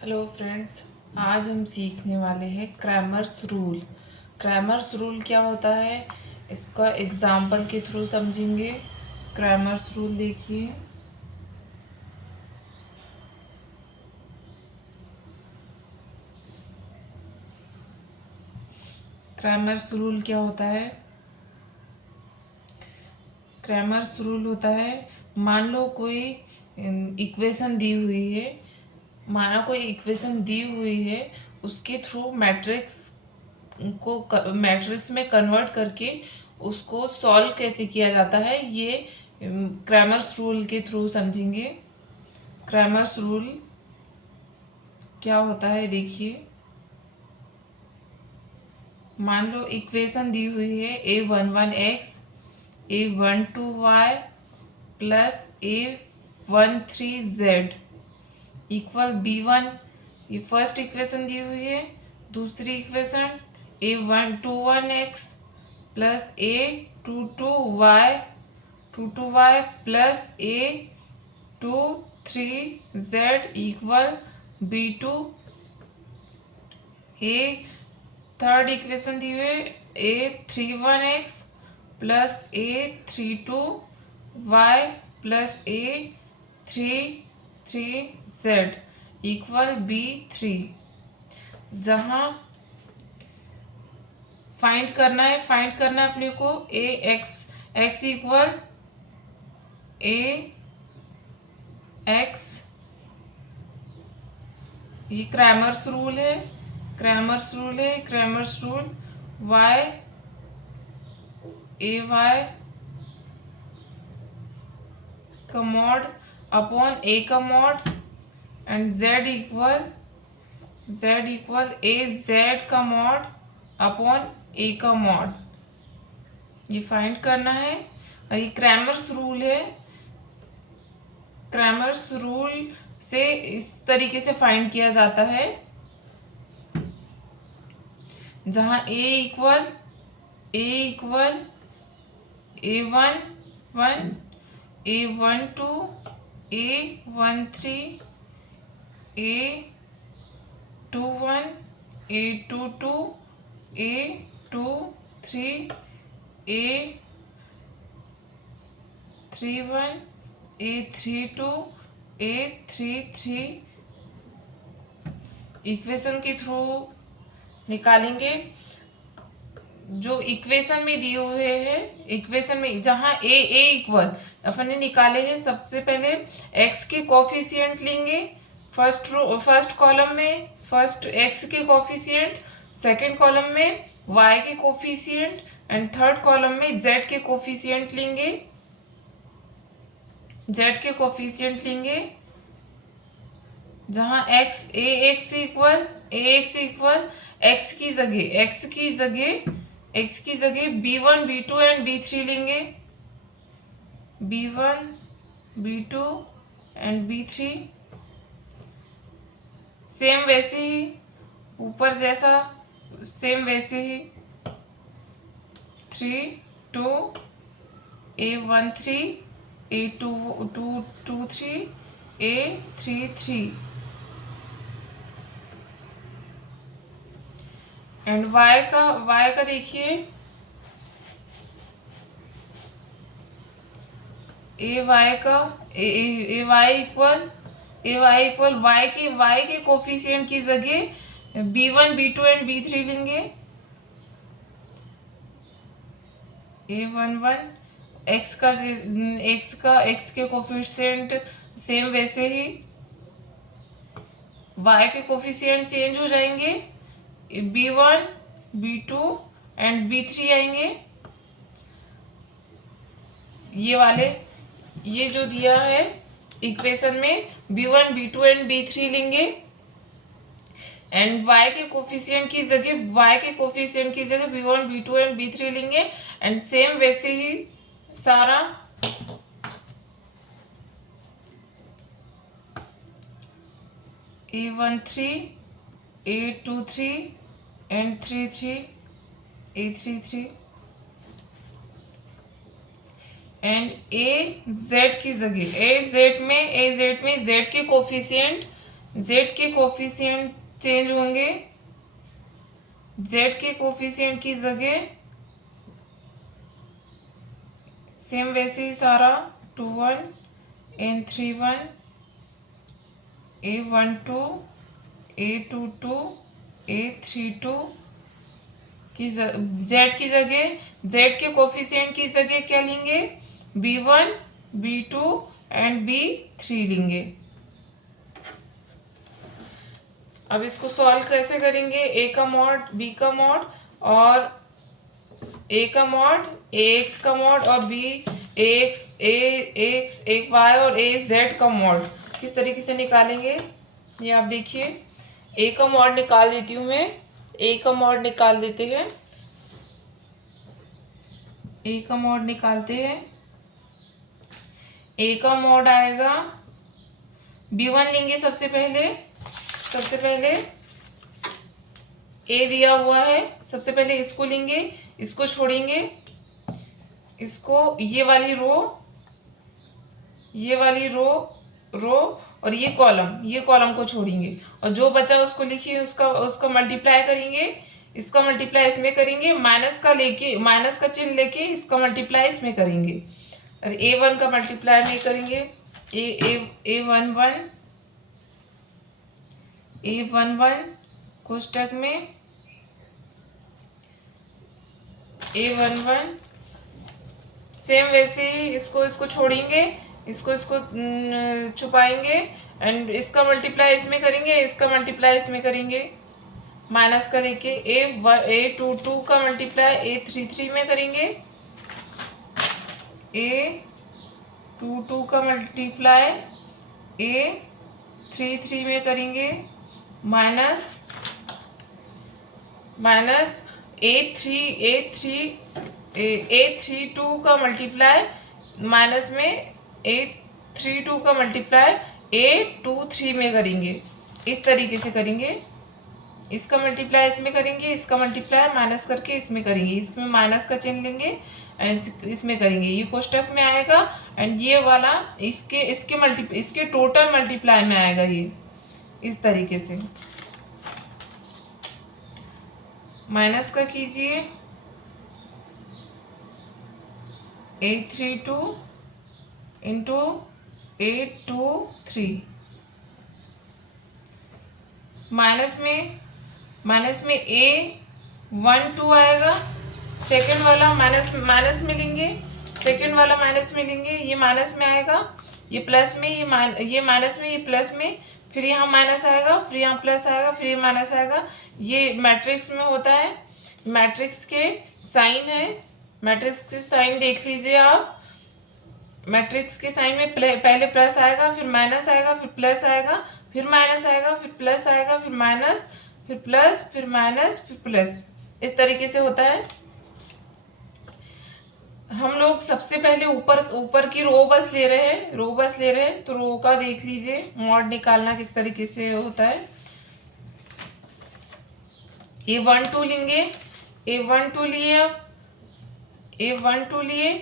Hello friends, आज हम सीखने वाले हैं क्रैमर्स रूल। क्रैमर्स रूल क्या होता है, इसका एग्जाम्पल के थ्रू समझेंगे। क्रैमर्स रूल देखिए। क्रैमर्स रूल क्या होता है? क्रैमर्स रूल होता है, मान लो कोई इक्वेशन दी हुई है। माना कोई इक्वेशन दी हुई है, उसके थ्रू मैट्रिक्स में कन्वर्ट करके उसको सॉल्व कैसे किया जाता है, ये क्रैमर्स रूल के थ्रू समझेंगे। क्रैमर्स रूल क्या होता है देखिए। मान लो इक्वेशन दी हुई है a11x a12y plus a13z equal b1। ये फर्स्ट इक्वेशन दी हुई है। दूसरी equation a21x plus a22y plus a23z equal b2। ए थर्ड इक्वेशन दी हुई है a31x plus a32y plus a33z equal b3। जहाँ फाइंड करना है अपने को x इक्वल ax। ये क्रैमर्स रूल है। क्रैमर्स रूल y ay का मॉड अपॉन a का mod and z equal a z का मॉड अपॉन a का मॉड। ये फाइंड करना है और ये क्रैमर्स रूल है। क्रैमर्स रूल से इस तरीके से फाइंड किया जाता है, जहाँ a equal a11 a12 a13 a21 a22 a23 a31 a32 a33 equation के थ्रू निकालेंगे। जो इक्वेशन में दिए हुए हैं, इक्वेशन में जहाँ ए इक्वल अपन ने निकाले हैं, सबसे पहले एक्स के कोफिशिएंट लेंगे। फर्स्ट कॉलम में फर्स्ट एक्स के कोफिशिएंट, सेकंड कॉलम में वाई के कोफिशिएंट एंड थर्ड कॉलम में जेड के कोफिशिएंट लेंगे। जहाँ एक्स इक्वल एक्स की जगह b1 b2 एंड b3 लेंगे। b1 b2 and b3 same वैसे ही ऊपर जैसा, सेम वैसे ही 3 2 a13 a23 a33 and y का देखिए ay इक्वल y के कोफिशिएंट की जगह b1 b2 एंड b3 लेंगे। a11 x के कोफिशिएंट सेम वैसे ही, y के कोफिशिएंट चेंज हो जाएंगे, b1 b2 एंड b3 आएंगे। ये जो दिया है इक्वेशन में b1 b2 एंड b3 लेंगे एंड y के कोफिशिएंट की जगह b1 b2 एंड b3 लेंगे एंड सेम वैसे ही सारा a13 a23 and 33 a33 and A Z की जगह ए जेड में जेड के कोफिशिएंट जेड के कोफिशिएंट चेंज होंगे। जेड के कोफिशिएंट की जगह सेम वैसे ही सारा 2 1 N3 1 A12 A22 A32 की जेड की जगह, जेड के कोफिशिएंट की जगह क्या लेंगे, B1 B2 एंड B3 लेंगे। अब इसको सॉल्व कैसे करेंगे, ए का मॉड बी का मॉड और ए का मॉड ए एक्स का मॉड और बी एक्स एक वाई और ए जेड का मॉड किस तरीके से निकालेंगे, ये आप देखिए। ए का मॉड निकाल देती हूँ मैं, ए का मॉड निकाल देते हैं, ए का मॉड निकालते हैं। ए का मॉड आएगा, B1 लेंगे सबसे पहले ए दिया हुआ है, सबसे पहले इसको लेंगे, इसको छोड़ेंगे, इसको ये वाली रो और ये कॉलम को छोड़ेंगे और जो बचा उसको लिखिए, उसका मल्टीप्लाई करेंगे, इसका मल्टीप्लाई इसमें करेंगे, माइनस का चिन्ह लेके इसका मल्टीप्लाई इसमें करेंगे और A1 का मल्टीप्लाई में करेंगे, A11 कोष्टक में A11 सेम वैसे ही इसको छोड़ेंगे, इसको छुपाएंगे एंड इसका मल्टीप्लाई इसमें करेंगे, इसका मल्टीप्लाई इसमें करेंगे, माइनस का लेके A22 का मल्टीप्लाई A33 में करेंगे, A22 का मल्टीप्लाई A33 में करेंगे, माइनस A32 का मल्टीप्लाई माइनस में A32 का मल्टीप्लाई A23 में करेंगे, इस तरीके से करेंगे। इसका मल्टीप्लाई इसमें करेंगे, इसका मल्टीप्लाई माइनस करके इसमें करेंगे, इसमें माइनस का चिन्ह लेंगे एंड इसमें करेंगे, ये कोष्टक में आएगा एंड ये वाला इसके टोटल मल्टीप्लाई में आएगा, ये इस तरीके से। माइनस का कीजिए, A32 इंटू A23, माइनस में A12 आएगा, सेकेंड वाला माइनस में लेंगे, सेकेंड वाला माइनस में लेंगे, ये माइनस में आएगा, ये प्लस में, ये माइनस में, ये प्लस में, फिर यहाँ माइनस आएगा, फिर यहाँ प्लस आएगा, फिर ये माइनस आएगा। ये मैट्रिक्स में होता है, मैट्रिक्स के साइन है, मैट्रिक्स के साइन देख लीजिए आप। मैट्रिक्स के साइन में पहले प्लस आएगा, फिर माइनस आएगा, फिर प्लस आएगा, फिर माइनस आएगा, फिर प्लस आएगा, फिर माइनस, फिर प्लस, फिर माइनस, फिर प्लस, इस तरीके से होता है। हम लोग सबसे पहले ऊपर की रो बस ले रहे हैं, तो रो का देख लीजिए मॉड निकालना किस तरीके से होता है। A12 लेंगे, A12 लिए, अब A12 लिए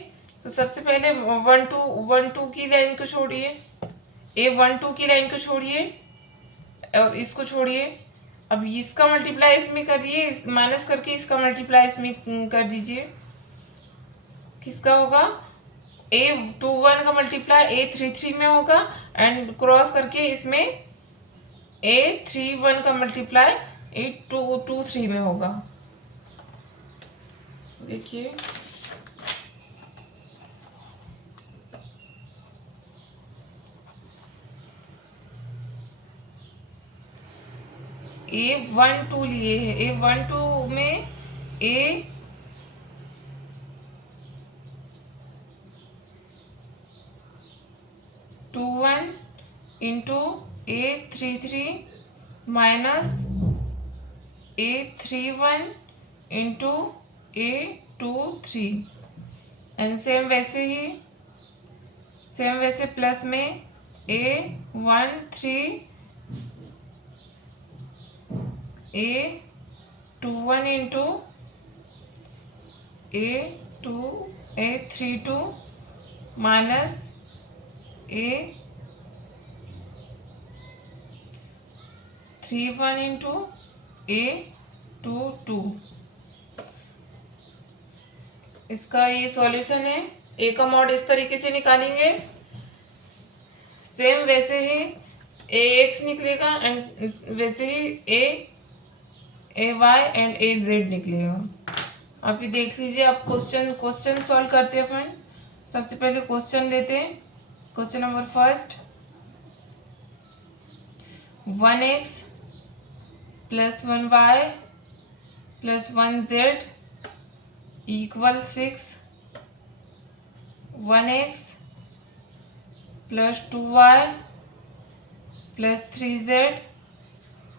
तो सबसे पहले 1 2 की लाइन को छोड़िए, A12 की लाइन को छोड़िए और इसको छोड़िए। अब इसका मल्टीप्लाई इसमें करिए, माइनस करके इसका मल्टीप्लाई इसमें कर दीजिए, किसका होगा, A21 का मल्टीप्लाई A33 में होगा एंड क्रॉस करके इसमें A31 का मल्टीप्लाई A223 में होगा। देखिए A12 लिए है, A12 में A21 into A33 minus A31 into A23 and same वैसे प्लस में A13 A21 into A32 minus 3 1 into ए 2 2। इसका ये सॉल्यूशन है। ए का मॉड इस तरीके से निकालेंगे, सेम वैसे ही ए एक्स निकलेगा एंड वैसे ही ए वाई एंड ए जेड निकलेगा। आप ये देख लीजिए। आप क्वेश्चन सॉल्व करते हैं फ्रेंड। सबसे पहले क्वेश्चन लेते हैं। Question number first, 1x plus 1y plus 1z equal 6, 1x plus 2y plus 3z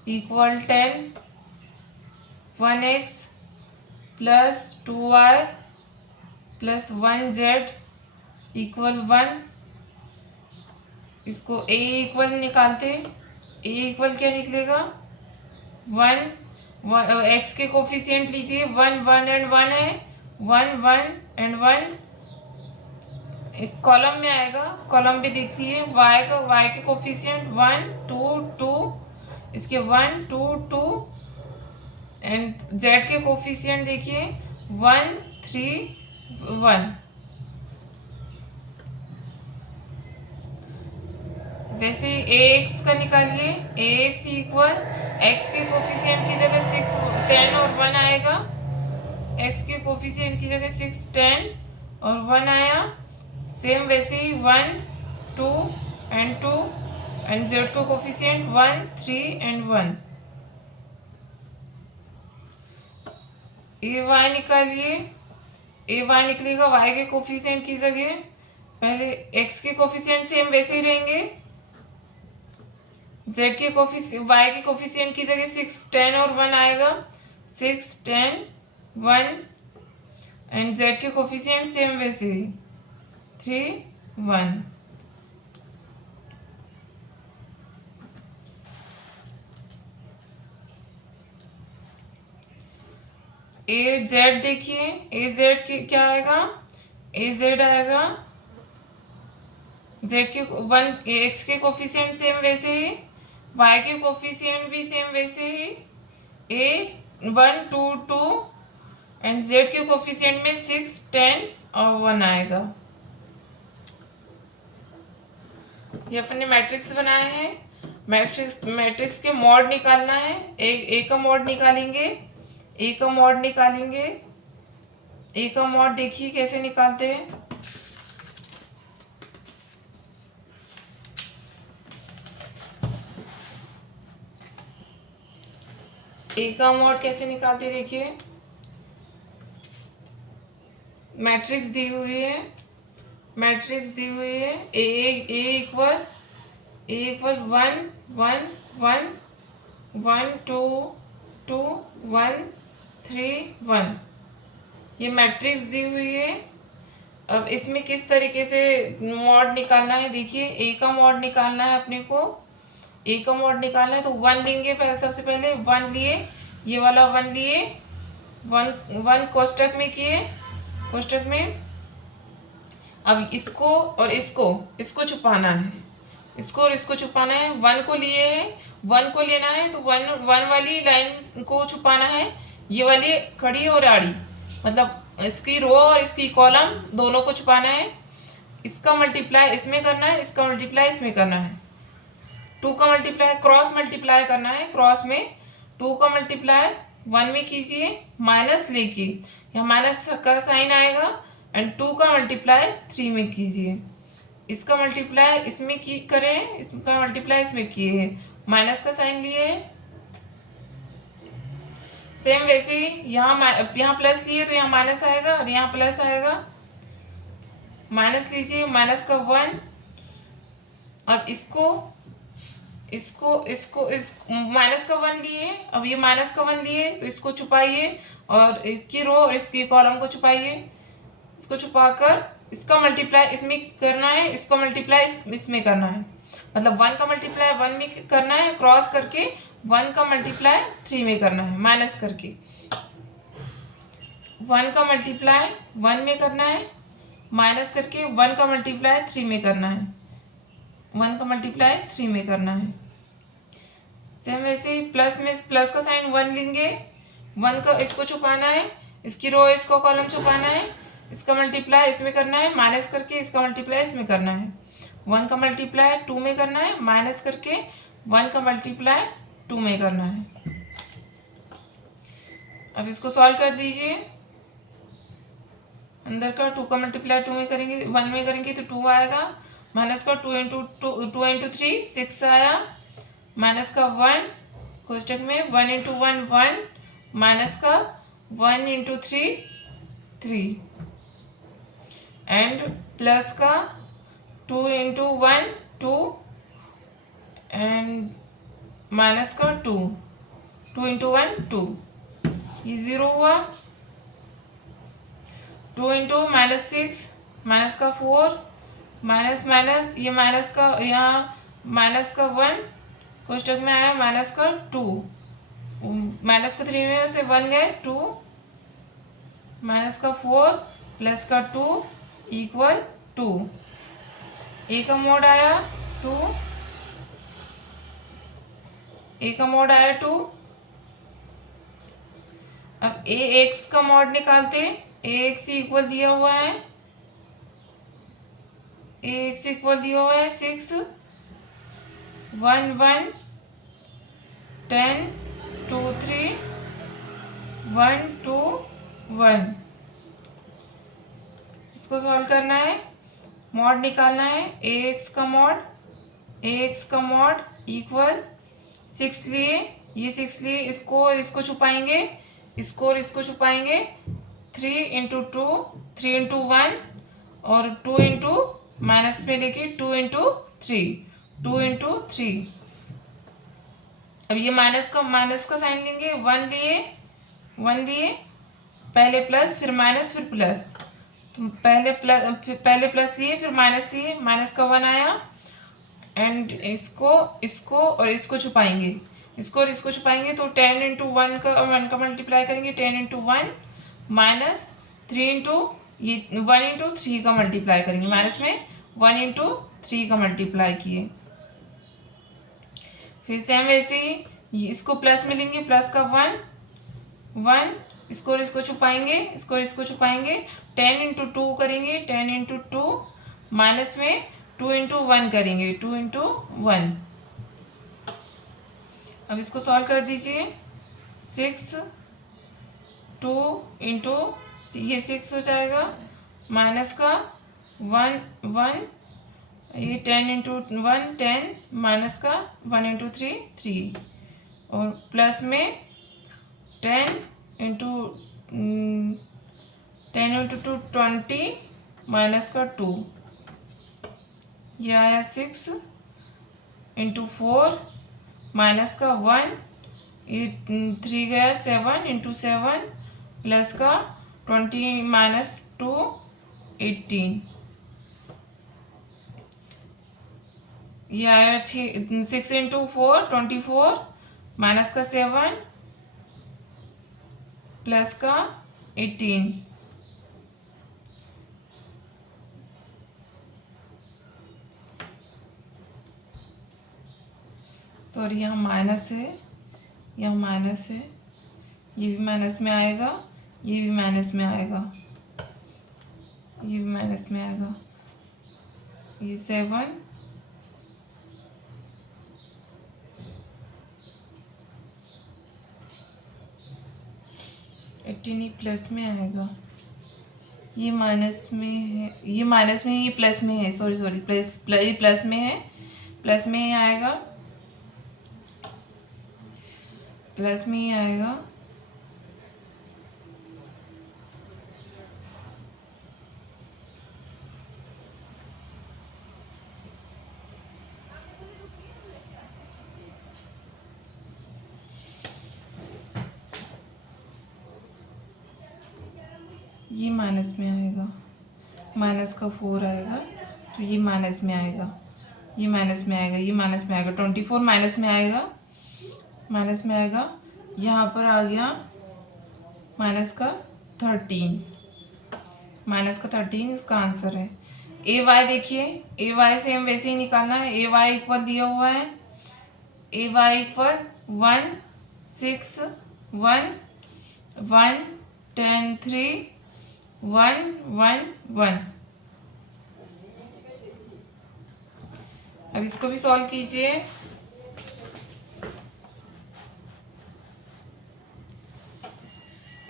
equal 10, 1x plus 2y plus 1z equal 1। इसको a इक्वल निकालते। a इक्वल क्या निकलेगा? 1 x के कोफिशिएंट लीजिए, 1 1 एंड 1 है, 1 1 एंड 1 एक कॉलम में आएगा। कॉलम भी देखिए y के कोफिशिएंट 1 2 2, इसके 1 2 2 एंड z के कोफिशिएंट देखिए 1 3 1। वैसे ax का निकालिए। ax इक्वल x के कोफिशिएंट की जगह 6 10 और 1 आएगा। x के कोफिशिएंट की जगह 6 10 और 1 आया। सेम वैसे ही 1 2 एंड z का कोफिशिएंट 1 3 एंड 1। ay निकालिए। ay निकलेगा y के कोफिशिएंट की जगह, पहले x के कोफिशिएंट सेम वैसे ही रहेंगे, z के कोफिशिएंट y के कोफिशिएंट की जगह 6 10 और 1 आएगा। 6 10 1 एंड z के कोफिशिएंट सेम वैसे ही 3 1। ए जेड देखिए। ए जेड क्या आएगा? ए जेड आएगा जेड के 1 एक्स के कोफिशिएंट सेम वैसे ही, वाई के कोफिशिएंट भी सेम वैसे ही, ए 1 2 2 एंड जेड के कोफिशिएंट में 6 10 और 1 आएगा। ये अपने मैट्रिक्स बनाए हैं। मैट्रिक्स के मॉड निकालना है। ए का मॉड निकालेंगे। ए का मॉड निकालेंगे। ए का मॉड देखिए कैसे निकालते हैं। ए का मॉड कैसे निकालते हैं देखिए। मैट्रिक्स दी हुई है। मैट्रिक्स दी हुई है। ए इक्वल 1 1 1 1 2 2 1 3 1। ये मैट्रिक्स दी हुई है। अब इसमें किस तरीके से मॉड निकालना है देखिए। ए का मॉड निकालना है अपने को। ए का मॉड निकालना है तो 1 लेंगे। सबसे पहले 1 लिए, ये वाला 1 लिए, 1 कोष्टक में किए। कोष्टक में अब इसको और इसको छुपाना है। इसको और इसको छुपाना है। 1 को लिए है, 1 को लेना है तो 1 वाली लाइन को छुपाना है। ये वाली खड़ी और आड़ी, मतलब इसकी रो और इसकी कॉलम दोनों को छुपाना है। इसका मल्टीप्लाई इसमें करना है, इसका मल्टीप्लाई इसमें करना है। 2 का मल्टीप्लाई क्रॉस मल्टीप्लाई करना है। क्रॉस में 2 का मल्टीप्लाई 1 में कीजिए, माइनस लेके यहाँ माइनस का साइन आएगा एंड 2 का मल्टीप्लाई 3 में कीजिए। इसका मल्टीप्लाई इसमें करें, इसका मल्टीप्लाई इसमें किए हैं, माइनस का साइन लिए है। सेम वैसे ही यहाँ प्लस लिए तो यहाँ माइनस आएगा और यहाँ प्लस आएगा। माइनस लीजिए, माइनस का 1। अब इस माइनस का 1 लिए। अब ये माइनस का 1 लिए तो इसको छुपाइए और इसकी रो और इसकी कॉलम को छुपाइए। इसको छुपाकर इसका मल्टीप्लाई इसमें करना है, इसका मल्टीप्लाई इसमें करना है। मतलब 1 का मल्टीप्लाई 1 में करना है, क्रॉस करके 1 का मल्टीप्लाई 3 में करना है, माइनस करके 1 का मल्टीप्लाई 1 में करना है, माइनस करके 1 का मल्टीप्लाई 3 में करना है, 1 का मल्टीप्लाई 3 में करना है। सेम वैसे ही प्लस में प्लस का साइन 1 लेंगे, 1 का इसको छुपाना है, इसकी रो इसको कॉलम छुपाना है, इसका मल्टीप्लाई इसमें करना है, माइनस करके इसका मल्टीप्लाई इसमें करना है, 1 का मल्टीप्लाई 2 में करना है, माइनस करके 1 का मल्टीप्लाई 2 में करना है। अब इसको सॉल्व कर दीजिए। अंदर का 2 का मल्टीप्लाई 2 में करेंगे, 1 में करेंगे तो 2 आएगा, माइनस का 2 इंटू 3 6 आया, माइनस का 1 कोष्टक में 1 इंटू 1 1, माइनस का 1 इंटू 3 3, एंड प्लस का 2 इंटू 1 2, एंड माइनस का 2 2 इंटू 1 2, ये 0 हुआ। 2 इंटू माइनस 6, माइनस का 4, माइनस माइनस ये माइनस का यहाँ माइनस का 1 कोष्टक में आया, माइनस का 2, माइनस का 3 में से 1 गए 2, माइनस का 4 प्लस का 2 इक्वल 2, ए का मोड आया 2, ए का मोड आया 2। अब ए एक्स का मॉड निकालते, ए एक्स इक्वल दिया हुआ है, ए एक्स इक्वल दिया हुआ है 6 1 1 10 2 3 1 2 1। इसको सॉल्व करना है, मॉड निकालना है, ए एक्स का मॉड, ए एक्स का मॉड इक्वल 6 लिए, ये 6 लिए, इसको छुपाएंगे, इसको और इसको छुपाएंगे, 3 इंटू 2 3 इंटू 1 और 2 इंटू माइनस में लेके 2 इंटू 3 2 इंटू 3। अब ये माइनस का साइन लेंगे, 1 लिए, पहले प्लस फिर माइनस फिर प्लस, तो पहले प्लस लिए फिर माइनस लिए, माइनस का 1 आया, एंड इसको और इसको छुपाएंगे, इसको और इसको छुपाएंगे, तो 10 इंटू 1 का मल्टीप्लाई करेंगे, 10 इंटू 1 माइनस 3 इंटू ये 1 इंटू 3 का मल्टीप्लाई करेंगे, माइनस में 1 इंटू 3 का मल्टीप्लाई किए। फिर से हम वैसे ही इसको प्लस में लेंगे, प्लस का 1 इसको और इसको छुपाएंगे, इसको और इसको छुपाएंगे, 10 इंटू 2 करेंगे, 10 इंटू 2 माइनस में 2 इंटू 1 करेंगे, 2 इंटू 1। अब इसको सॉल्व कर दीजिए, 6 2 इंटू ये 6 हो जाएगा, माइनस का 1 ये 10 इंटू 1 10, माइनस का 1 इंटू 3 3, और प्लस में 10 इंटू 2 20, माइनस का 2, यह आया 6 इंटू 4, माइनस का 1, ये 3 गया 7 इंटू 7, प्लस का 20 माइनस 2 18, ये आया 6 इंटू 4 24, माइनस का 7 प्लस का 18। सॉरी यहाँ माइनस है, यहाँ माइनस है, ये भी माइनस में आएगा, ये भी माइनस में आएगा, ये भी माइनस में आएगा, ये 7 18 ही प्लस में आएगा, ये माइनस में है, ये माइनस में, ये प्लस में है, सॉरी ये प्लस में है, प्लस में ही आएगा, प्लस में ही आएगा। ये माइनस में आएगा, माइनस का 4 आएगा, तो ये माइनस में आएगा, ये माइनस में आएगा, ये माइनस में आएगा, 24 माइनस में आएगा, माइनस में आएगा, यहाँ पर आ गया माइनस का 13, माइनस का 13 इसका आंसर है। ए वाई देखिए, ए वाई से हम वैसे ही निकालना है, ए वाई इक्वल दिया हुआ है, ए वाई इक्वल 1 6 1 1 10 3 1 1 1। अब इसको भी सॉल्व कीजिए।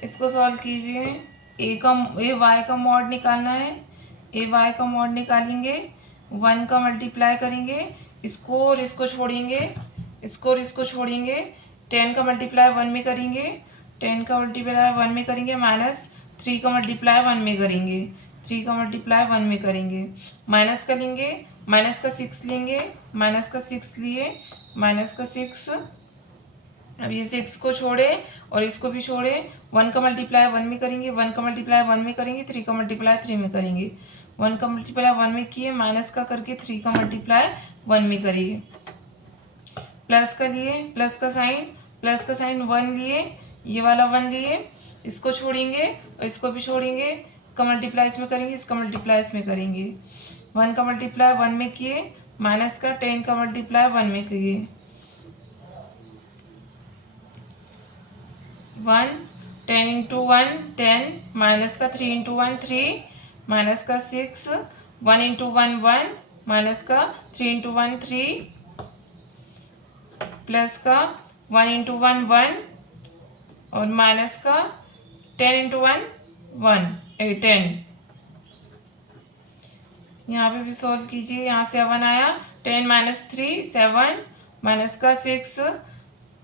इसको सॉल्व कीजिए। ए वाई का मॉड निकालना है। ए वाई का मॉड निकालेंगे, 1 का मल्टीप्लाई करेंगे, इसको और इसको छोड़ेंगे, इसको और इसको छोड़ेंगे, 10 का मल्टीप्लाई 1 में करेंगे, 10 का मल्टीप्लाई 1 में करेंगे, माइनस 3 का मल्टीप्लाई 1 में करेंगे, 3 का मल्टीप्लाई 1 में करेंगे, माइनस का लेंगे, माइनस का 6 लेंगे, माइनस का 6 लिए, माइनस का 6। अब ये 6 को छोड़े और इसको भी छोड़े, 1 का मल्टीप्लाई 1 में करेंगे, 1 का मल्टीप्लाई 1 में करेंगे, 3 का मल्टीप्लाई 3 में करेंगे, 1 का मल्टीप्लाई 1 में किए, माइनस का करके 3 का मल्टीप्लाई 1 में करिए, प्लस का लिए, प्लस का साइन 1 लिए, ये वाला 1 लिए, इसको छोड़ेंगे और इसको भी छोड़ेंगे, इसका मल्टीप्लाई इसमें करेंगे, इसका मल्टीप्लाई इसमें करेंगे, 1 का मल्टीप्लाई 1 में किए, माइनस का 10 का मल्टीप्लाई 1 में किए, 1 10 इंटू 1 10, माइनस का 3 इंटू 1 3, माइनस का 6, 1 इंटू 1 1, माइनस का 3 इंटू 1 3, प्लस का 1 इंटू 1 1 और माइनस का 10 इंटू 1 1 10। यहाँ पे भी सॉल्व कीजिए। यहाँ से 1 आया, 10 माइनस 3 7, माइनस का 6,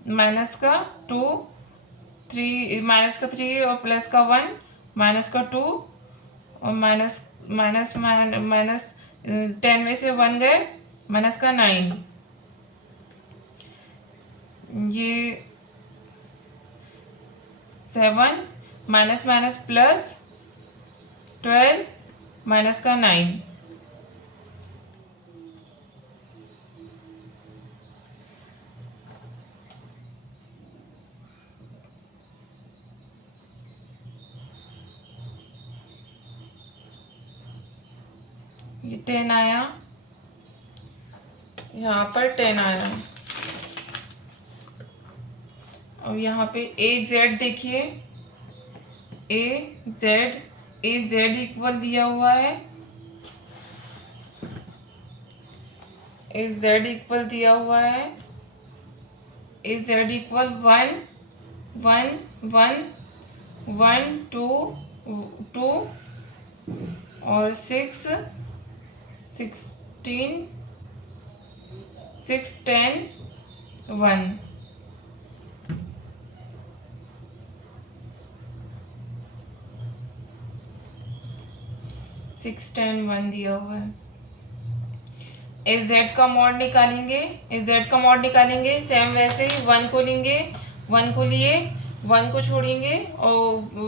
माइनस का 2 3, माइनस का 3 और प्लस का 1, माइनस का 2 और माइनस माइनस माइनस 10 में से 1 गए, माइनस का 9। ये 7 माइनस माइनस प्लस 12, माइनस का 9। ये 10 आया, यहाँ पर 10 आया। और यहाँ पे ए जेड देखिए, ए जेड इक्वल दिया हुआ है, ए जेड इक्वल दिया हुआ है, ए जेड इक्वल 1 1 1 1 2 2 और 6 16 6 10 1। 6 10 1 दिया हुआ है। ए जेड का मॉड निकालेंगे, ए जेड का मॉड निकालेंगे, सेम वैसे ही 1 को लेंगे, 1 को लिए, 1 को छोड़ेंगे और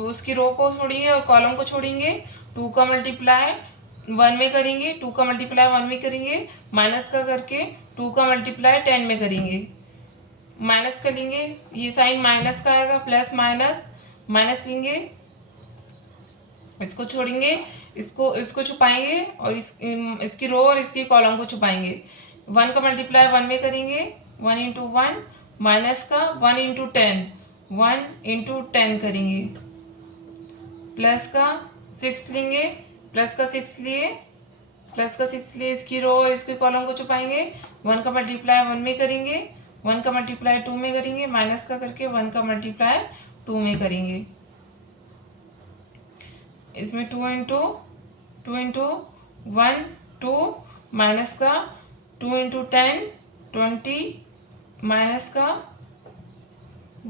उसकी रो को छोड़ेंगे और कॉलम को छोड़ेंगे, 2 का मल्टीप्लाई 1 में करेंगे, 2 का मल्टीप्लाई 1 में करेंगे, माइनस का करके 2 का मल्टीप्लाई 10 में करेंगे, माइनस का लेंगे, ये साइन माइनस का आएगा, प्लस माइनस माइनस लेंगे, इसको छोड़ेंगे, इसको छुपाएंगे और इसकी रो और इसकी कॉलम को छुपाएंगे, 1 का मल्टीप्लाई 1 में करेंगे, 1 इंटू 1, माइनस का 1 इंटू 10, 1 इंटू 10 करेंगे, प्लस का 6 लेंगे, प्लस का 6 लिए, प्लस का 6 लिए, इसकी रो और इसकी कॉलम को छुपाएंगे, 1 का मल्टीप्लाई 1 में करेंगे, 1 का मल्टीप्लाई 2 में करेंगे, माइनस का करके 1 का मल्टीप्लाई 2 में करेंगे, इसमें 2 इंटू 1 2, माइनस का 2 इंटू 10 20, माइनस का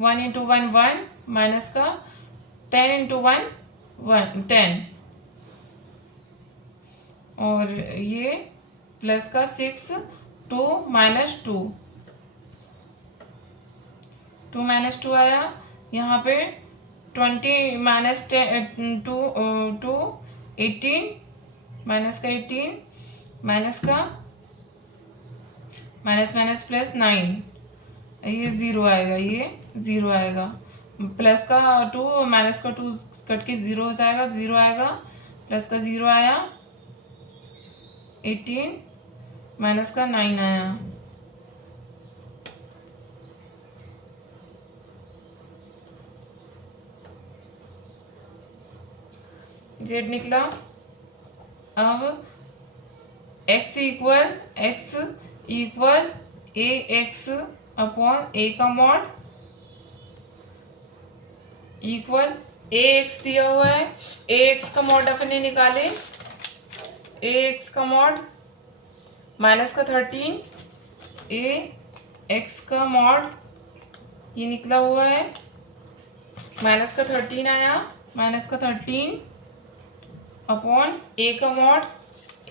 1 इंटू 1 1, माइनस का 10 इंटू 1 10 और ये प्लस का 6 2 माइनस 2 2 माइनस 2 आया। यहाँ पे 20 माइनस 2 18, माइनस का 18, माइनस का माइनस माइनस प्लस 9, ये 0 आएगा, ये 0 आएगा, प्लस का 2 माइनस का 2 कट के 0 हो जाएगा, 0 आएगा, प्लस का 0 आया, 18 माइनस का 9 आया, जेड निकला। अब x इक्वल ए एक्स अपॉन ए का मॉड इक्वल ए एक्स दिया हुआ है। ए एक्स का मॉड अपने निकाले। ए एक्स का मॉड माइनस का 13 ए एक्स का मॉड ये निकला हुआ है, माइनस का 13 आया, माइनस का 13 अपॉन ए का मॉड।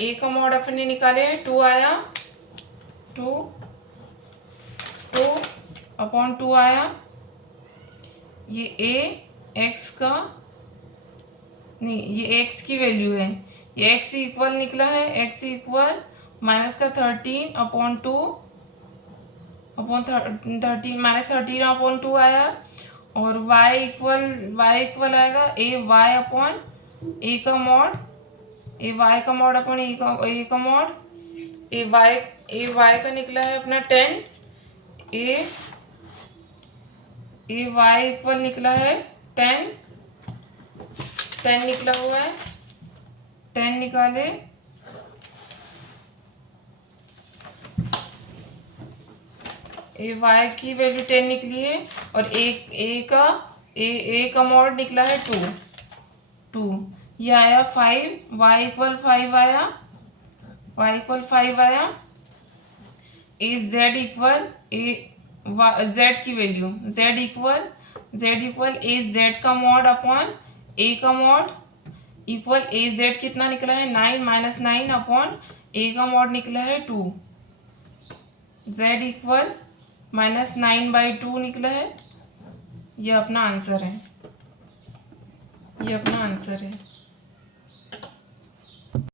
ए का मॉड अपने निकाले 2 आया, 2 अपॉन 2 आया। ये ए एक्स का नहीं, ये एक्स की वैल्यू है, ये एक्स इक्वल निकला है। एक्स इक्वल माइनस का 13 अपॉन 2 अपॉन 13 माइनस 13 अपॉन 2 आया। और y इक्वल आएगा ए वाई अपॉन ए का मॉड, ए वाई का मॉड अपॉन ए का मॉड। ए वाई का निकला है अपना 10। ए वाई इक्वल निकला है 10 निकला हुआ है। 10 निकाले, ए वाई की वैल्यू 10 निकली है। और ए का मॉड निकला है 2। ये आया 5, वाई इक्वल 5 आया, ए जेड इक्वल जेड की वैल्यू जेड इक्वल ए जेड का मॉड अपॉन ए का मॉड इक्वल ए जेड कितना निकला है 9 माइनस 9 अपॉन ए का मॉड निकला है 2। जेड इक्वल -9/2 निकला है। ये अपना आंसर है।